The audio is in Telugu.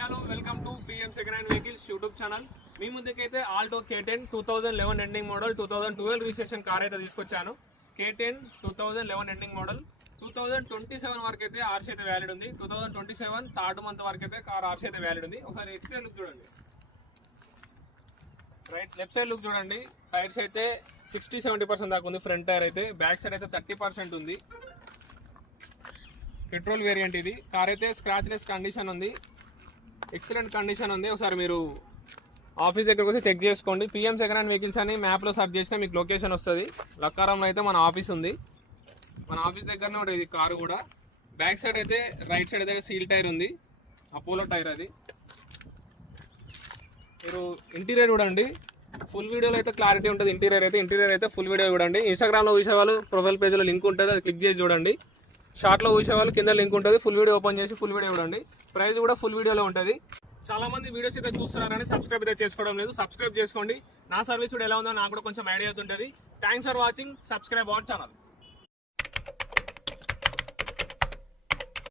Hello welcome to PM second hand vehicles YouTube channel. మీ ముందుకైతే Alto K10 2011 ending model 2012 registration car అయితే తీసుకొచ్చాను. K10 2011 ఎండింగ్ మోడల్ 2027 వరకు అయితే ఆర్సీ అయితే వ్యాలిడ్ ఉంది. 2027 థర్డ్ మంత్ వరకు అయితే కార్ ఆర్సీ అయితే వ్యాలిడ్ ఉంది. ఒకసారి ఎక్స్ట్రా లుక్ చూడండి. రైట్ లెఫ్ట్ సైడ్ లుక్ చూడండి. టైర్స్ అయితే 60-70% దాకా ఉంది. ఫ్రంట్ టైర్ అయితే, బ్యాక్ సైడ్ అయితే 30% ఉంది. పెట్రోల్ వేరియంట్ ఇది. కార్ అయితే స్క్రాచ్ లెస్ కండిషన్ ఉంది, ఎక్సలెంట్ కండిషన్ ఉంది. ఒకసారి మీరు ఆఫీస్ దగ్గరకు వచ్చి చెక్ చేసుకోండి. పిఎం సెకండ్ హ్యాండ్ వెహికల్స్ అని మ్యాప్లో సర్చ్ చేసినా మీకు లొకేషన్ వస్తుంది. లక్కారంలో అయితే మన ఆఫీస్ ఉంది. మన ఆఫీస్ దగ్గరనే ఉంటుంది కారు కూడా. బ్యాక్ సైడ్ అయితే రైట్ సైడ్ అయితే సీల్ టైర్ ఉంది, అపోలో టైర్ అది. మీరు ఇంటీరియర్ చూడండి, ఫుల్ వీడియోలో అయితే క్లారిటీ ఉంటుంది. ఇంటీరియర్ అయితే ఫుల్ వీడియో చూడండి. ఇన్స్టాగ్రామ్లో చూసేవాళ్ళు ప్రొఫైల్ పేజ్లో లింక్ ఉంటుంది, అది క్లిక్ చేసి చూడండి. షార్ట్లో చూసేవాళ్ళు కింద లింక్ ఉంటుంది, ఫుల్ వీడియో ఓపెన్ చేసి ఫుల్ వీడియో చూడండి. ప్రైస్ కూడా ఫుల్ వీడియోలో ఉంటుంది. చాలా మంది వీడియోస్ అయితే చూస్తున్నారని సబ్స్క్రైబ్ అయితే చేసుకోవడం లేదు. సబ్స్క్రైబ్ చేసుకోండి. నా సర్వీస్ కూడా ఎలా ఉందో నాకు కూడా కొంచెం ఐడియా అవుతుంటుంది. Thanks for watching. Subscribe our channel.